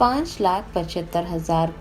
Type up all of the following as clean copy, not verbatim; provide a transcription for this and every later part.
5,75,000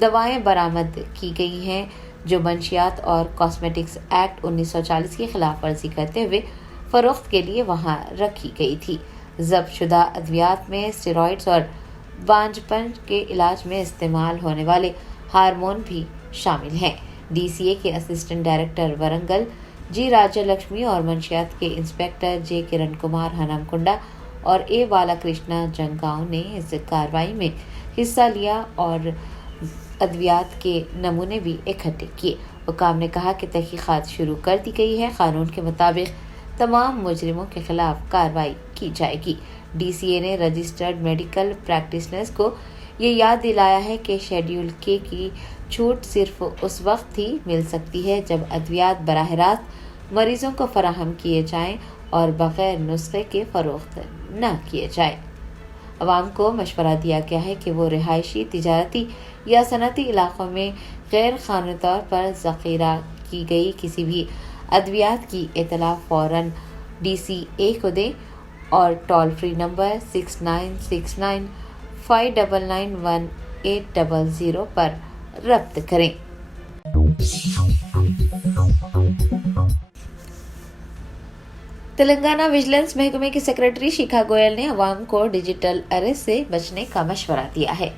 دوائیں برآمد کی گئی ہیں جو منشیات اور کاسمیٹکس ایکٹ 1940 کی خلاف ورزی کرتے ہوئے فروخت کے لیے وہاں رکھی گئی تھی۔ ضبط شدہ ادویات میں اسٹیرائڈز اور بانجھپن کے علاج میں استعمال ہونے والے ہارمون بھی شامل ہیں۔ ڈی سی اے کے اسسٹنٹ ڈائریکٹر ورنگل جی راجہ لکشمی اور منشیات کے انسپکٹر جے کرن کمار ہنمکنڈا اور اے بالا کرشنا جنگاؤں نے اس کارروائی میں حصہ لیا اور ادویات کے نمونے بھی اکٹھے کیے۔ حکام نے کہا کہ تحقیقات شروع کر دی گئی ہے، قانون کے مطابق تمام مجرموں کے خلاف کارروائی کی جائے گی۔ ڈی سی اے نے رجسٹرڈ میڈیکل پریکٹیشنرز کو یہ یاد دلایا ہے کہ شیڈول کے کی چھوٹ صرف اس وقت ہی مل سکتی ہے جب ادویات براہ راست مریضوں کو فراہم کیے جائیں اور بغیر نسخے کے فروخت نہ کیے جائیں۔ عوام کو مشورہ دیا گیا ہے کہ وہ رہائشی، تجارتی یا صنعتی علاقوں میں غیر قانونی طور پر ذخیرہ کی گئی کسی بھی ادویات کی اطلاع فوراً ڈی سی اے کو دیں اور ٹول فری نمبر 6969599180 پر رابطہ کریں۔ تلنگانہ وجیلنس محکمے کی سیکرٹری شیکھا گوئل نے عوام کو ڈیجیٹل اریسٹ سے بچنے کا مشورہ دیا ہے۔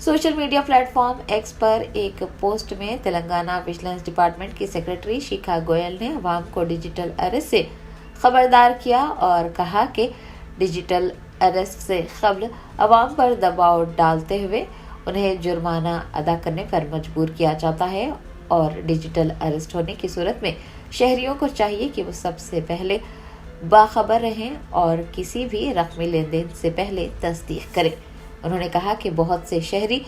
Social media platform X پر ایک پوسٹ میں تلنگانہ وجیلنس ڈپارٹمنٹ کی سیکرٹری شیکھا گوئل نے عوام کو ڈیجیٹل اریسٹ سے خبردار کیا اور کہا کہ ڈیجیٹل اریسٹ سے قبل عوام پر دباؤ ڈالتے ہوئے انہیں جرمانہ ادا کرنے پر مجبور کیا جاتا ہے اور ڈیجیٹل اریسٹ ہونے کی صورت میں شہریوں کو چاہیے کہ وہ سب سے پہلے باخبر رہیں اور کسی بھی رقمی لین دین سے پہلے تصدیق کریں۔ انہوں نے کہا کہ بہت سے شہری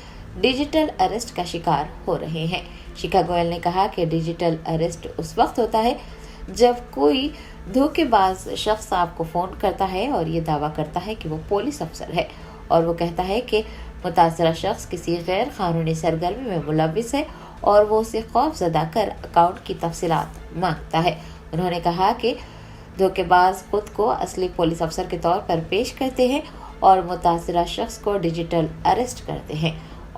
ڈیجیٹل اریسٹ کا شکار ہو رہے ہیں۔ شیکھا گوئل نے کہا کہ ڈیجیٹل اریسٹ اس وقت ہوتا ہے جب کوئی دھوکے باز شخص آپ کو فون کرتا ہے اور یہ دعویٰ کرتا ہے کہ وہ پولیس افسر ہے اور وہ کہتا ہے کہ متاثرہ شخص کسی غیر قانونی سرگرمی میں ملوث ہے اور وہ اسے خوف زدہ کر اکاؤنٹ کی تفصیلات مانگتا ہے۔ انہوں نے کہا کہ دھوکے باز خود کو اصلی پولیس افسر کے طور پر پیش کرتے ہیں اور متاثرہ شخص کو ڈیجیٹل اریسٹ کرتے ہیں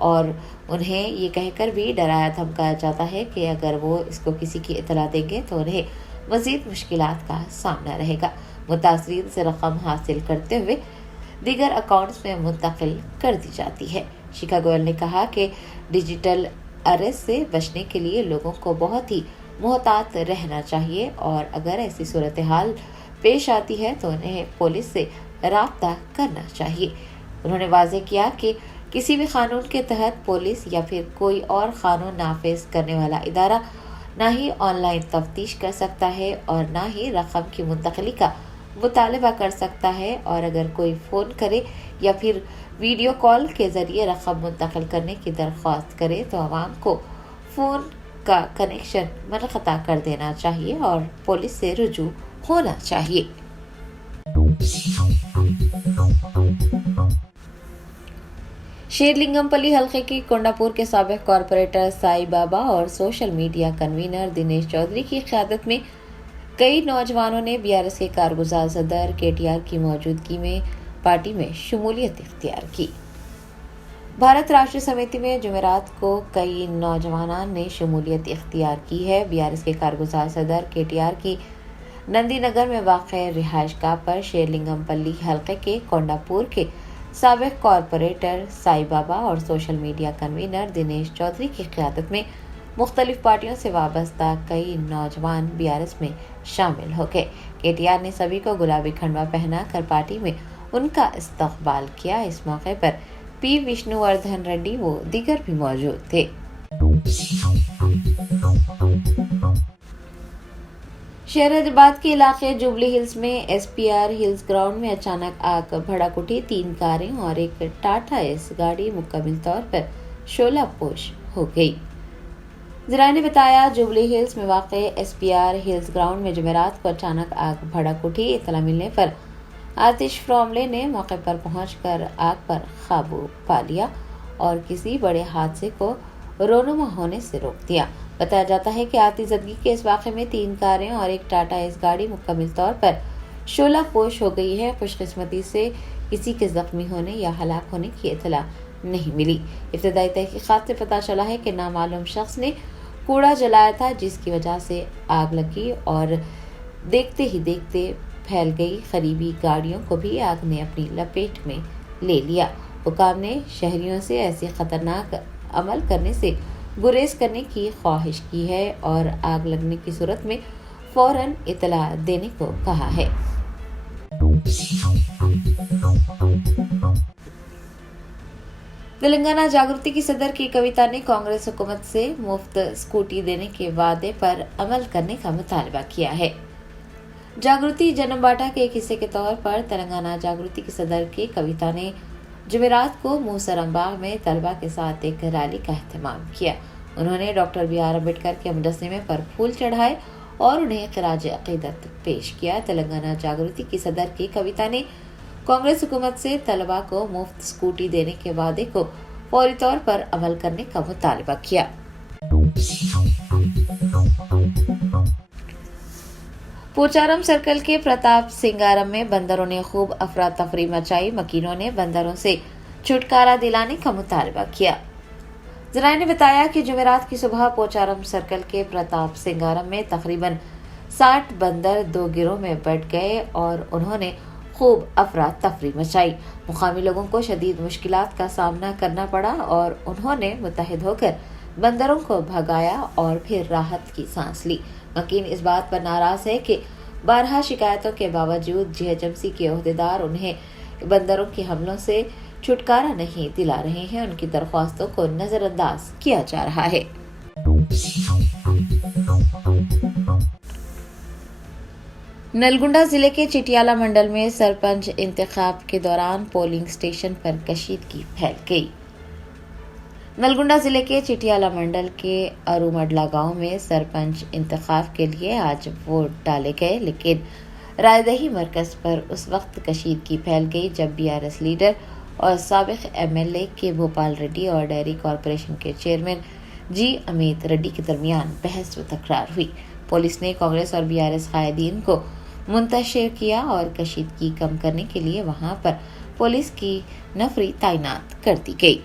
اور انہیں یہ کہہ کر بھی ڈرایا دھمکایا جاتا ہے کہ اگر وہ اس کو کسی کی اطلاع دیں گے تو انہیں مزید مشکلات کا سامنا رہے گا۔ متاثرین سے رقم حاصل کرتے ہوئے دیگر اکاؤنٹس میں منتقل کر دی جاتی ہے۔ شیکھا گوئل نے کہا کہ ڈیجیٹل اریسٹ سے بچنے کے لیے لوگوں کو بہت ہی محتاط رہنا چاہیے اور اگر ایسی صورتحال پیش آتی ہے تو انہیں پولیس سے رابطہ کرنا چاہیے۔ انہوں نے واضح کیا کہ کسی بھی قانون کے تحت پولیس یا پھر کوئی اور قانون نافذ کرنے والا ادارہ نہ ہی آن لائن تفتیش کر سکتا ہے اور نہ ہی رقم کی منتقلی کا مطالبہ کر سکتا ہے، اور اگر کوئی فون کرے یا پھر ویڈیو کال کے ذریعے رقم منتقل کرنے کی درخواست کرے تو عوام کو فون کا کنیکشن منقطع کر دینا چاہیے اور پولیس سے رجوع ہونا چاہیے۔ شیرلنگم پلی حلقے کی کونڈاپور کے سابق کارپوریٹر سائی بابا اور social media convener Dinesh Chaudhary کی قیادت میں کئی نوجوانوں نے بی آر ایس کے کارگزار صدر کے ٹی آر کی موجودگی میں پارٹی میں شمولیت اختیار کی۔ بھارت راشٹریہ سمیتی میں جمعرات کو کئی نوجوانوں نے شمولیت اختیار کی ہے۔ بی آر ایس کے کارگزار صدر کے ٹی آر کی نندی نگر میں واقع رہائش گاہ پر شیرلنگم پلی حلقے کے کونڈاپور کے سابق کارپوریٹر سائی بابا اور social media convener Dinesh Chaudhary کی قیادت میں مختلف پارٹیوں سے وابستہ کئی نوجوان بی آر ایس میں شامل ہو گئے۔ کے ٹی آر نے سبھی کو گلابی کھنڈوا پہنا کر پارٹی میں ان کا استقبال کیا۔ اس موقع پر پی وشنو وردھن ریڈی و دیگر بھی موجود تھے۔ شہر حیدرآباد کے علاقے جوبلی ہلز میں S P R Hills ground میں اچانک آگ بھڑک اٹھی۔ 3 کاریں اور ایک ٹاٹا ایس گاڑی مکمل طور پر شعلہ پوش ہو گئی۔ ذرائع نے بتایا جوبلی ہلز میں واقع S P R Hills ground میں جمعرات کو اچانک آگ بھڑک اٹھی۔ اطلاع ملنے پر آتش فروملے نے موقع پر پہنچ کر آگ پر قابو پا لیا اور کسی بڑے حادثے کو رونما ہونے سے روک دیا۔ بتایا جاتا ہے کہ آتش زدگی کے اس واقعے میں 3 کاریں اور ایک ٹاٹا ایس گاڑی مکمل طور پر شعلہ پوش ہو گئی ہے۔ خوش قسمتی سے کسی کے زخمی ہونے یا ہلاک ہونے کی اطلاع نہیں ملی۔ ابتدائی تحقیقات سے پتہ چلا ہے کہ نامعلوم شخص نے کوڑا جلایا تھا، جس کی وجہ سے آگ لگی اور دیکھتے ہی دیکھتے پھیل گئی۔ قریبی گاڑیوں کو بھی آگ نے اپنی لپیٹ میں لے لیا۔ حکام نے شہریوں سے ایسے خطرناک عمل کرنے سے گریز کرنے کی خواہش کی ہے اور آگ لگنے کی صورت میں فوراً اطلاع دینے کو کہا ہے۔ تلنگانہ جاگرتی کی صدر کی کویتا نے کانگریس حکومت سے مفت اسکوٹی دینے کے وعدے پر عمل کرنے کا مطالبہ کیا ہے۔ جاگرتی جنم باٹا کے ایک حصے کے طور پر تلنگانہ جاگرتی کی صدر کی کویتا نے جمعرات کو موسرم باغ میں طلبہ کے ساتھ ایک ریلی کا اہتمام کیا۔ انہوں نے ڈاکٹر بی آر امبیڈکر کے مجسمے پر پھول چڑھائے اور انہیں خراج عقیدت پیش کیا۔ تلنگانہ جاگرتی کی صدر کی کویتا نے کانگریس حکومت سے طلبہ کو مفت اسکوٹی دینے کے وعدے کو فوری طور پر عمل کرنے کا مطالبہ کیا۔ پوچارم سرکل کے پرتاپ سنگارم میں بندروں نے خوب افراتفری مچائی۔ مکینوں نے بندروں سے چھٹکارا دلانے کا مطالبہ کیا۔ ذرائع نے بتایا کہ جمعرات کی صبح پوچارم سرکل کے پرتاپ سنگارم میں تقریباً 60 بندر 2 گروہ میں بٹ گئے اور انہوں نے خوب افراتفری مچائی۔ مقامی لوگوں کو شدید مشکلات کا سامنا کرنا پڑا اور انہوں نے متحد ہو کر بندروں کو بھگایا اور پھر راحت کی سانس لی۔ مکین اس بات پر ناراض ہے کہ بارہا شکایتوں کے باوجود جی ایچ ایم سی کے عہدیدار انہیں بندروں کے حملوں سے چھٹکارا نہیں دلا رہے ہیں۔ ان کی درخواستوں کو نظر انداز کیا جا رہا ہے۔ نلگنڈا ضلع کے چٹیالہ منڈل میں سرپنچ انتخاب کے دوران پولنگ اسٹیشن پر کشیدگی پھیل گئی۔ نلگنڈا ضلع کے چٹیالہ منڈل کے ارومڈلا گاؤں میں سرپنچ انتخاب کے لیے آج ووٹ ڈالے گئے، لیکن رائے دہی مرکز پر اس وقت کشیدگی پھیل گئی جب بی آر ایس لیڈر اور سابق ایم ایل اے کے بھوپال ریڈی اور ڈیری کارپوریشن کے چیئرمین جی امیت ریڈی کے درمیان بحث و تکرار ہوئی۔ پولیس نے کانگریس اور بی آر ایس قائدین کو منتشر کیا اور کشیدگی کم کرنے کے لیے وہاں پر پولیس کی نفری تعینات کر دی گئی۔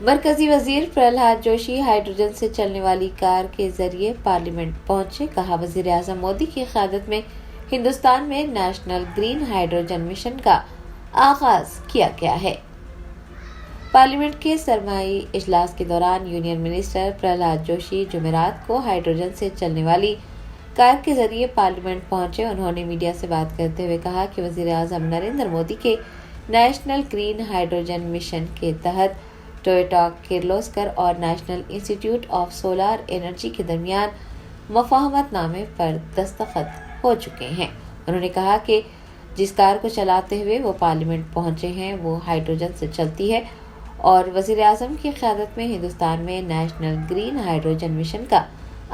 مرکزی وزیر پرہلاد جوشی ہائیڈروجن سے چلنے والی کار کے ذریعے پارلیمنٹ پہنچے۔ کہا، وزیر اعظم مودی کی قیادت میں ہندوستان میں نیشنل گرین ہائیڈروجن مشن کا آغاز کیا گیا ہے۔ پارلیمنٹ کے سرمائی اجلاس کے دوران یونین منسٹر پرہلاد جوشی جمعرات کو ہائیڈروجن سے چلنے والی کار کے ذریعے پارلیمنٹ پہنچے۔ انہوں نے میڈیا سے بات کرتے ہوئے کہا کہ وزیر اعظم نریندر مودی کے نیشنل گرین ہائیڈروجن مشن کے تحت ٹویوٹا کرلوسکر اور نیشنل انسٹی ٹیوٹ آف سولار انرجی کے درمیان مفاہمت نامے پر دستخط ہو چکے ہیں۔ انہوں نے کہا کہ جس کار کو چلاتے ہوئے وہ پارلیمنٹ پہنچے ہیں وہ ہائیڈروجن سے چلتی ہے اور وزیر اعظم کی قیادت میں ہندوستان میں نیشنل گرین ہائیڈروجن مشن کا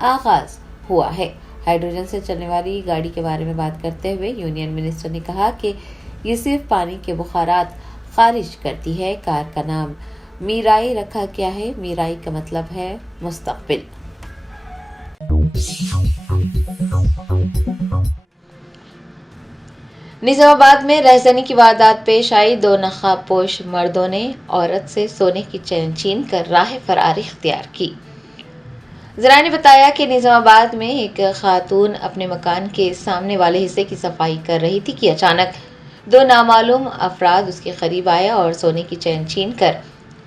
آغاز ہوا ہے۔ ہائیڈروجن سے چلنے والی گاڑی کے بارے میں بات کرتے ہوئے یونین منسٹر نے کہا کہ یہ صرف پانی کے بخارات خارج کرتی ہے۔ کار کا نام میرائی رکھا گیا ہے۔ میرائی کا مطلب ہے مستقبل۔ نظام آباد میں رہزنی کی واردات پیش آئی۔ 2 نقاب پوش مردوں نے عورت سے سونے کی چین چھین کر راہ فرار اختیار کی۔ ذرائع نے بتایا کہ نظام آباد میں ایک خاتون اپنے مکان کے سامنے والے حصے کی صفائی کر رہی تھی کہ اچانک 2 نامعلوم افراد اس کے قریب آئے اور سونے کی چین چھین کر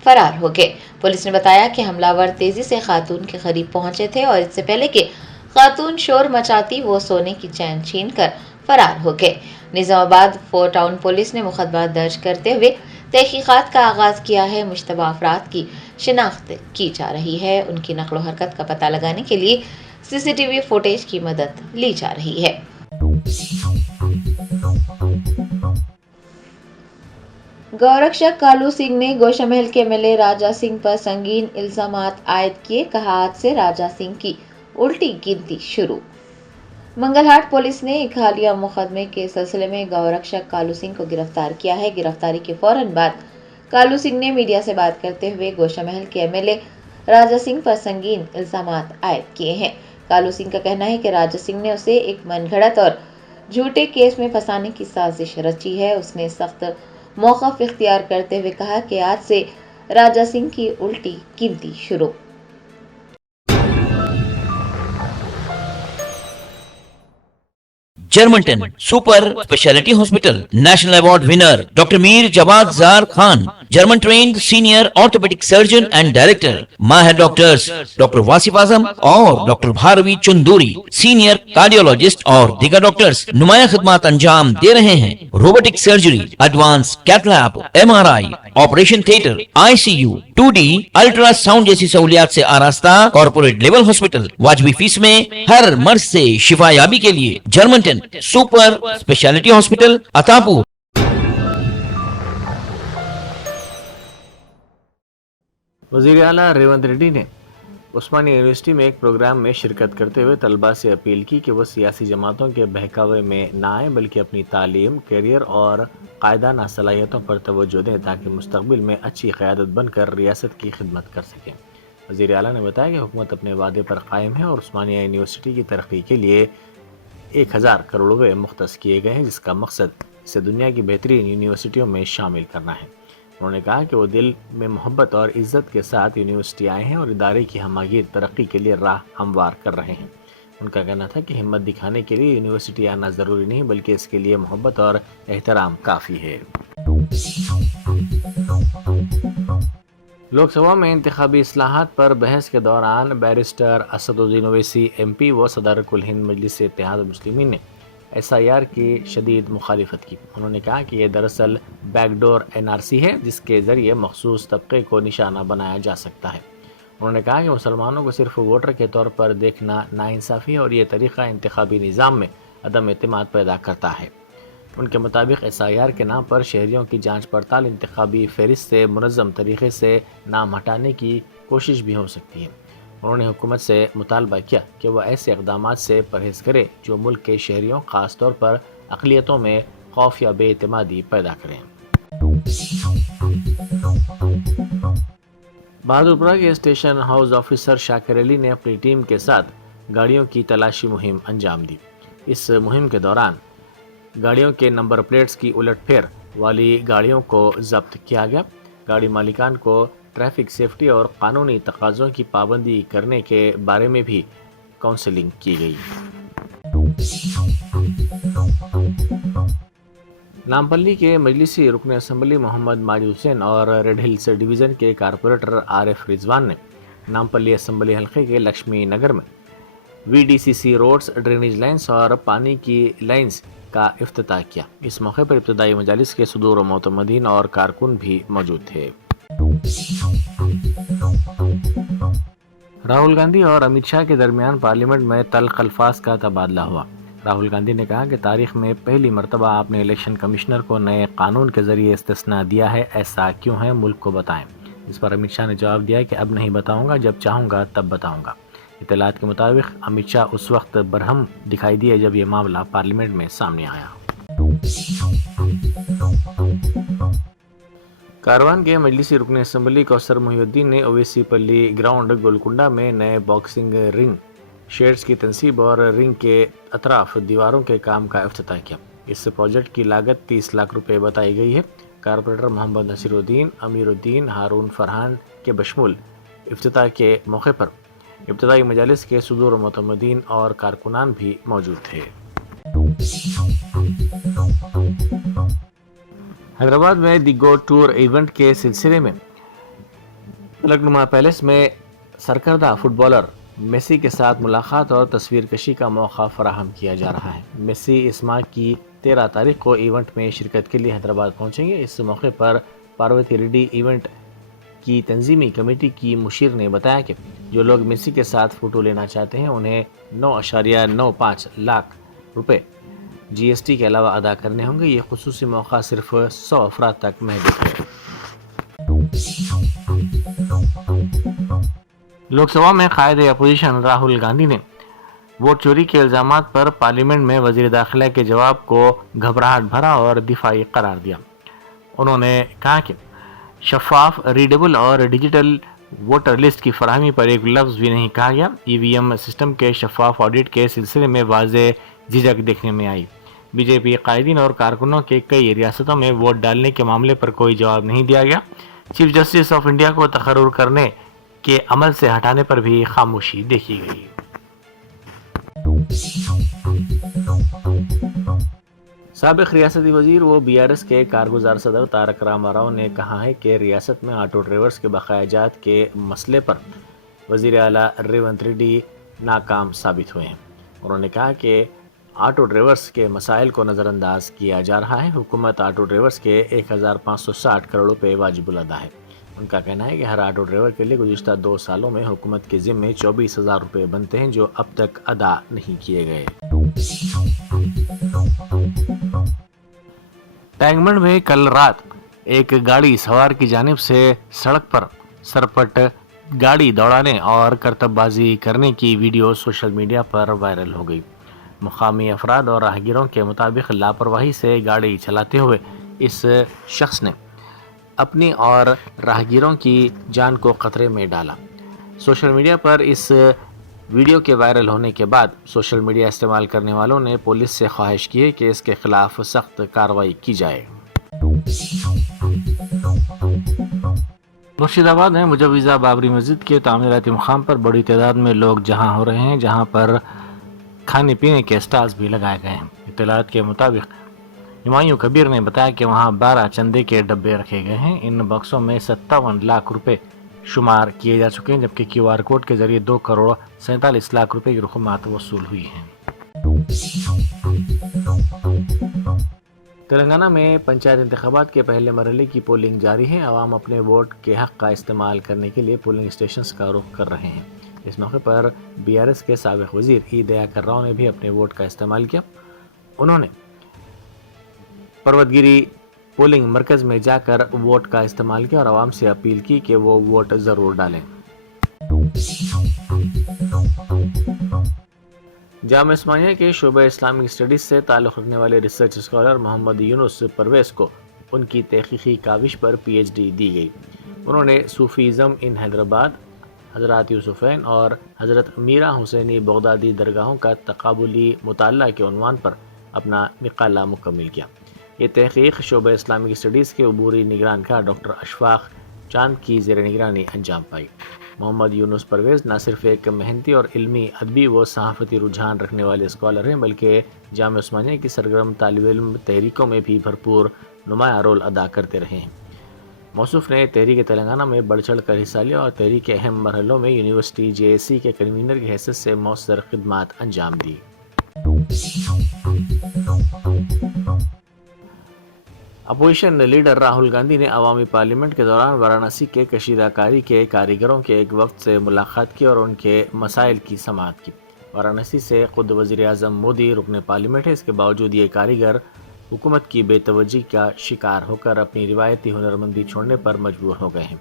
فرار ہو گئے۔ پولیس نے بتایا کہ حملہ ور تیزی سے خاتون کے قریب پہنچے تھے اور اس سے پہلے کہ خاتون شور مچاتی وہ سونے کی چین چھین کر فرار ہو گئے۔ نظام آباد 4 ٹاؤن پولیس نے مقدمہ درج کرتے ہوئے تحقیقات کا آغاز کیا ہے۔ مشتبہ افراد کی شناخت کی جا رہی ہے۔ ان کی نقل و حرکت کا پتہ لگانے کے لیے سی سی ٹی وی فوٹیج کی مدد لی جا رہی ہے۔ گورکشک کالو سنگھ نے گوشہ محل کے M L A Raja Singh پر سنگین الزامات عائد کیے۔ کہا، آج سے راجہ سنگھ کی الٹی گنتی شروع۔ منگل ہاٹ پولیس نے ایک حالیہ مقدمے کے سلسلے میں گورکشک کالو سنگھ کو گرفتار کیا ہے۔ گرفتاری کے فوراً بعد کالو سنگھ نے میڈیا سے بات کرتے ہوئے گوشہ محل کے M L A Raja Singh پر سنگین الزامات عائد کیے ہیں۔ کالو سنگھ کا کہنا ہے کہ راجہ سنگھ نے اسے ایک من گھڑت اور جھوٹے کیس میں پھنسانے کی سازش رچی ہے۔ اس نے سخت موقف اختیار کرتے ہوئے کہا کہ آج سے راجا سنگھ کی الٹی گنتی شروع۔ جرمنٹن super speciality hospital national award winner doctor Mir Jawad Zar Khan, German trained senior orthopaedic surgeon and director, ماہر ڈاکٹرز ڈاکٹر واصف اعظم اور doctor Bharavi Chanduri, senior cardiologist اور دیگر ڈاکٹرز نمایاں خدمات انجام دے رہے ہیں۔ Robotic surgery, advance cath lab, MRI، operation theatre, ICU، 2D ultrasound جیسی سہولیات سے آراستہ کارپوریٹ لیول ہاسپٹل، واجبی فیس میں ہر مرض سے شفا یابی کے لیے جرمنٹن سپر اسپیشلٹی ہاسپٹل عطاپور۔ وزیر اعلیٰ ریونت ریڈی نے عثمانیہ یونیورسٹی میں ایک پروگرام میں شرکت کرتے ہوئے طلباء سے اپیل کی کہ وہ سیاسی جماعتوں کے بہکاوے میں نہ آئیں بلکہ اپنی تعلیم، کیریئر اور قائدانہ صلاحیتوں پر توجہ دیں تاکہ مستقبل میں اچھی قیادت بن کر ریاست کی خدمت کر سکیں۔ وزیر اعلیٰ نے بتایا کہ حکومت اپنے وعدے پر قائم ہے اور عثمانیہ یونیورسٹی کی ترقی کے لیے 1000 کروڑ روپے مختص کیے گئے ہیں، جس کا مقصد اسے دنیا کی بہترین یونیورسٹیوں میں شامل کرنا ہے۔ انہوں نے کہا کہ وہ دل میں محبت اور عزت کے ساتھ یونیورسٹی آئے ہیں اور ادارے کی ہماگیر ترقی کے لیے راہ ہموار کر رہے ہیں۔ ان کا کہنا تھا کہ ہمت دکھانے کے لیے یونیورسٹی آنا ضروری نہیں بلکہ اس کے لیے محبت اور احترام کافی ہے۔ لوک سبھا میں انتخابی اصلاحات پر بحث کے دوران بیرسٹر اسد الدین اویسی MP و صدر کل ہند مجلس اتحاد المسلمین نے SIR کی شدید مخالفت کی۔ انہوں نے کہا کہ یہ دراصل بیک ڈور NRC ہے جس کے ذریعے مخصوص طبقے کو نشانہ بنایا جا سکتا ہے۔ انہوں نے کہا کہ مسلمانوں کو صرف ووٹر کے طور پر دیکھنا ناانصافی ہے اور یہ طریقہ انتخابی نظام میں عدم اعتماد پیدا کرتا ہے۔ ان کے مطابق SIR کے نام پر شہریوں کی جانچ پڑتال انتخابی فہرست سے منظم طریقے سے نام ہٹانے کی کوشش بھی ہو سکتی ہے۔ انہوں نے حکومت سے مطالبہ کیا کہ وہ ایسے اقدامات سے پرہیز کرے جو ملک کے شہریوں خاص طور پر اقلیتوں میں خوف یا بے اعتمادی پیدا کریں۔ بہادرپورہ کے اسٹیشن ہاؤس آفیسر شاکر علی نے اپنی ٹیم کے ساتھ گاڑیوں کی تلاشی مہم انجام دی۔ اس مہم کے دوران گاڑیوں کے نمبر پلیٹس کی الٹ پھیر والی گاڑیوں کو ضبط کیا گیا۔ گاڑی مالکان کو ٹریفک سیفٹی اور قانونی تقاضوں کی پابندی کرنے کے بارے میں بھی کاؤنسلنگ کی گئی۔ نامپلی کے مجلسی رکن اسمبلی محمد ماجد حسین اور ریڈ ہلز ڈویژن کے کارپوریٹر عارف رضوان نے نامپلی اسمبلی حلقے کے لکشمی نگر میں VDCC روڈز، ڈرینیج لائنز اور پانی کی لائنز کا افتتاح کیا۔ اس موقع پر ابتدائی مجالس کے صدور و معتمدین اور کارکن بھی موجود تھے۔ راہل گاندھی اور امت شاہ کے درمیان پارلیمنٹ میں تلخ الفاظ کا تبادلہ ہوا۔ راہل گاندھی نے کہا کہ تاریخ میں پہلی مرتبہ آپ نے الیکشن کمشنر کو نئے قانون کے ذریعے استثناء دیا ہے، ایسا کیوں ہے ملک کو بتائیں۔ اس پر امت شاہ نے جواب دیا کہ اب نہیں بتاؤں گا، جب چاہوں گا تب بتاؤں گا۔ اطلاعات کے مطابق امت شاہ اس وقت برہم دکھائی دیے جب یہ معاملہ پارلیمنٹ میں سامنے آیا۔ کاروان کے مجلسی رکن اسمبلی کوثر محی الدین نے اویسی پلی گراؤنڈ گولکنڈہ میں نئے باکسنگ رنگ شیڈز کی تنصیب اور رنگ کے اطراف دیواروں کے کام کا افتتاح کیا۔ اس پروجیکٹ کی لاگت 30 لاکھ روپے بتائی گئی ہے۔ کارپوریٹر محمد نصیر الدین، امیر الدین، ہارون فرحان کے بشمول افتتاح کے موقع پر ابتدائی مجالس کے صدور و معتمدین اور کارکنان بھی موجود تھے۔ حیدرآباد میں دی گو ٹور ایونٹ کے سلسلے میں لگنما پیلس میں سرکردہ فٹ بالر میسی کے ساتھ ملاقات اور تصویر کشی کا موقع فراہم کیا جا رہا ہے۔ میسی اس ماہ کی 13 تاریخ کو ایونٹ میں شرکت کے لیے حیدرآباد پہنچیں گے۔ اس موقع پر پاروتی ریڈی ایونٹ کی تنظیمی کمیٹی کی مشیر نے بتایا کہ جو لوگ میسی کے ساتھ فوٹو لینا چاہتے ہیں انہیں 9.95 لاکھ روپے GST کے علاوہ ادا کرنے ہوں گے۔ یہ خصوصی موقع صرف 100 افراد تک محدود ہے۔ لوک سبھا میں قائد اپوزیشن راہل گاندھی نے ووٹ چوری کے الزامات پر پارلیمنٹ میں وزیر داخلہ کے جواب کو گھبراہٹ بھرا اور دفاعی قرار دیا۔ انہوں نے کہا کہ شفاف، ریڈیبل اور ڈیجیٹل ووٹر لسٹ کی فراہمی پر ایک لفظ بھی نہیں کہا گیا۔ EVM سسٹم کے شفاف آڈٹ کے سلسلے میں واضح جھجک دیکھنے میں آئی۔ بی جے پی قائدین اور کارکنوں کے کئی ریاستوں میں ووٹ ڈالنے کے معاملے پر کوئی جواب نہیں دیا گیا. چیف جسٹس آف انڈیا کو تقرر کرنے کے عمل سے ہٹانے پر بھی خاموشی دیکھی گئی. سابق ریاستی وزیر و بی آر ایس کے کارگزار صدر تارک راما راؤ نے کہا ہے کہ ریاست میں آٹو ڈرائیورز کے بقایا جات کے مسئلے پر وزیر اعلیٰ ریونت ریڈی ناکام ثابت ہوئے ہیں. انہوں نے کہا کہ آٹو ڈرائیورز کے مسائل کو نظر انداز کیا جا رہا ہے. حکومت آٹو ڈرائیورز کے 1560 کروڑ روپے واجب الادا ہے. ان کا کہنا ہے کہ ہر آٹو ڈرائیور کے لیے گزشتہ 2 سالوں میں حکومت کے ذمے 24,000 روپے بنتے ہیں جو اب تک ادا نہیں کیے گئے. ٹینگمنڈ میں کل رات ایک گاڑی سوار کی جانب سے سڑک پر سرپٹ گاڑی دوڑانے اور کرتب بازی کرنے کی ویڈیو سوشل میڈیا پر وائرل ہو گئی. مقامی افراد اور راہگیروں کے مطابق لاپرواہی سے گاڑی چلاتے ہوئے اس شخص نے اپنی اور راہگیروں کی جان کو خطرے میں ڈالا. سوشل میڈیا پر اس ویڈیو کے وائرل ہونے کے بعد سوشل میڈیا استعمال کرنے والوں نے پولیس سے خواہش کی ہے کہ اس کے خلاف سخت کارروائی کی جائے. مرشد آباد میں مجوزہ بابری مسجد کے تعمیراتی مقام پر بڑی تعداد میں لوگ جہاں ہو رہے ہیں، جہاں پر کھانے پینے کے اسٹالز بھی لگائے گئے ہیں. اطلاعات کے مطابق ہمایوں کبیر نے بتایا کہ وہاں 12 چندے کے ڈبے رکھے گئے ہیں. ان باکسوں میں 57 لاکھ روپے شمار کیے جا چکے ہیں، جبکہ کیو آر کوڈ کے ذریعے 2 کروڑ 47 لاکھ روپے کی رقومات وصول ہوئی ہیں. تلنگانہ میں پنچایت انتخابات کے پہلے مرحلے کی پولنگ جاری ہے. عوام اپنے ووٹ کے حق کا استعمال کرنے کے لیے پولنگ اسٹیشنز کا رخ کر رہے ہیں. اس موقع پر بی آر ایس کے سابق وزیر ای دیاکر راؤ نے بھی اپنے ووٹ کا استعمال کیا. انہوں نے پروتگیری پولنگ مرکز میں جا کر ووٹ کا استعمال کیا اور عوام سے اپیل کی کہ وہ ووٹ ضرور ڈالیں. جامعہ عثمانیہ کے شعبہ اسلامک اسٹڈیز سے تعلق رکھنے والے ریسرچ اسکالر محمد یونس پرویز کو ان کی تحقیقی کاوش پر پی ایچ ڈی دی گئی. انہوں نے صوفیزم ان حیدرآباد، حضرات یوسفین اور حضرت میرا حسینی بغدادی درگاہوں کا تقابلی مطالعہ کے عنوان پر اپنا مقالہ مکمل کیا. یہ تحقیق شعبہ اسلامک اسٹڈیز کے عبوری نگران کا ڈاکٹر اشفاق چاند کی زیر نگرانی انجام پائی. محمد یونس پرویز نہ صرف ایک محنتی اور علمی، ادبی و صحافتی رجحان رکھنے والے اسکالر ہیں، بلکہ جامعہ عثمانیہ کی سرگرم طالب علم تحریکوں میں بھی بھرپور نمایاں رول ادا کرتے رہے ہیں. موصوف نے تحریک تلنگانہ میں بڑھ چڑھ کر حصہ لیا اور تحریک کے اہم مرحلوں میں یونیورسٹی جے اے سی کے کنوینر کی حیثیت سے مؤثر خدمات انجام دی. اپوزیشن لیڈر راہل گاندھی نے عوامی پارلیمنٹ کے دوران وارانسی کے کشیدہ کاری کے کاریگروں کے ایک وفد سے ملاقات کی اور ان کے مسائل کی سماعت کی. وارانسی سے خود وزیر اعظم مودی رکن پارلیمنٹ ہے، اس کے باوجود یہ کاریگر حکومت کی بے توجہی کا شکار ہو کر اپنی روایتی ہنرمندی چھوڑنے پر مجبور ہو گئے ہیں.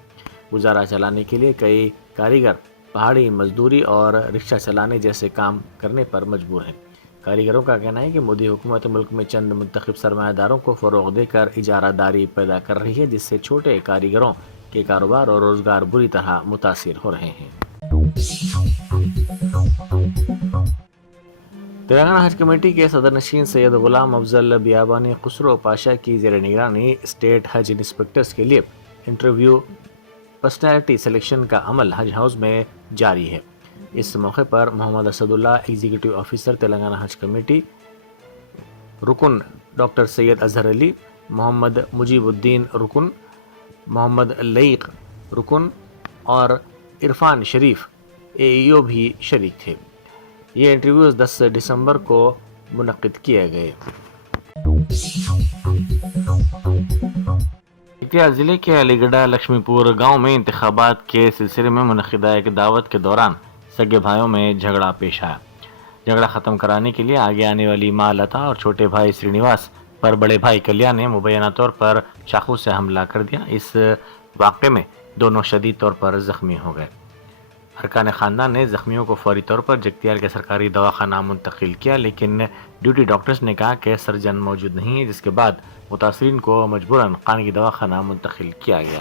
گزارا چلانے کے لیے کئی کاریگر پہاڑی مزدوری اور رکشہ چلانے جیسے کام کرنے پر مجبور ہیں. کاریگروں کا کہنا ہے کہ مودی حکومت ملک میں چند منتخب سرمایہ داروں کو فروغ دے کر اجارہ داری پیدا کر رہی ہے، جس سے چھوٹے کاریگروں کے کاروبار اور روزگار بری طرح متاثر ہو رہے ہیں. تلنگانہ حج کمیٹی کے صدر نشین سید غلام افضل بیابانی خسرو پاشا کی زیر نگرانی اسٹیٹ حج انسپکٹرز کے لیے انٹرویو پرسنالٹی سلیکشن کا عمل حج ہاؤس میں جاری ہے. اس موقع پر محمد اسد اللہ ایگزیکٹو آفیسر تلنگانہ حج کمیٹی، رکن ڈاکٹر سید اظہر علی، محمد مجیب الدین رکن، محمد لئیق رکن اور عرفان شریف اے ای او بھی شریک تھے. یہ انٹرویوز 10 دسمبر کو منعقد کیے گئے. ضلع کے علی گڑھا لکشمی پور گاؤں میں انتخابات کے سلسلے میں منعقدہ ایک دعوت کے دوران سگے بھائیوں میں جھگڑا پیش آیا. جھگڑا ختم کرانے کے لیے آگے آنے والی ماں لتا اور چھوٹے بھائی سرینیواس پر بڑے بھائی کلیان نے مبینہ طور پر چاقو سے حملہ کر دیا. اس واقعے میں دونوں شدید طور پر زخمی ہو گئے. ارکان خاندان نے زخمیوں کو فوری طور پر جگتیال کے سرکاری دواخانہ منتقل کیا، لیکن ڈیوٹی ڈاکٹرز نے کہا کہ سرجن موجود نہیں ہے، جس کے بعد متاثرین کو مجبوراً خانگی دواخانہ منتقل کیا گیا.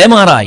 MRI,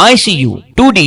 ICU, 2D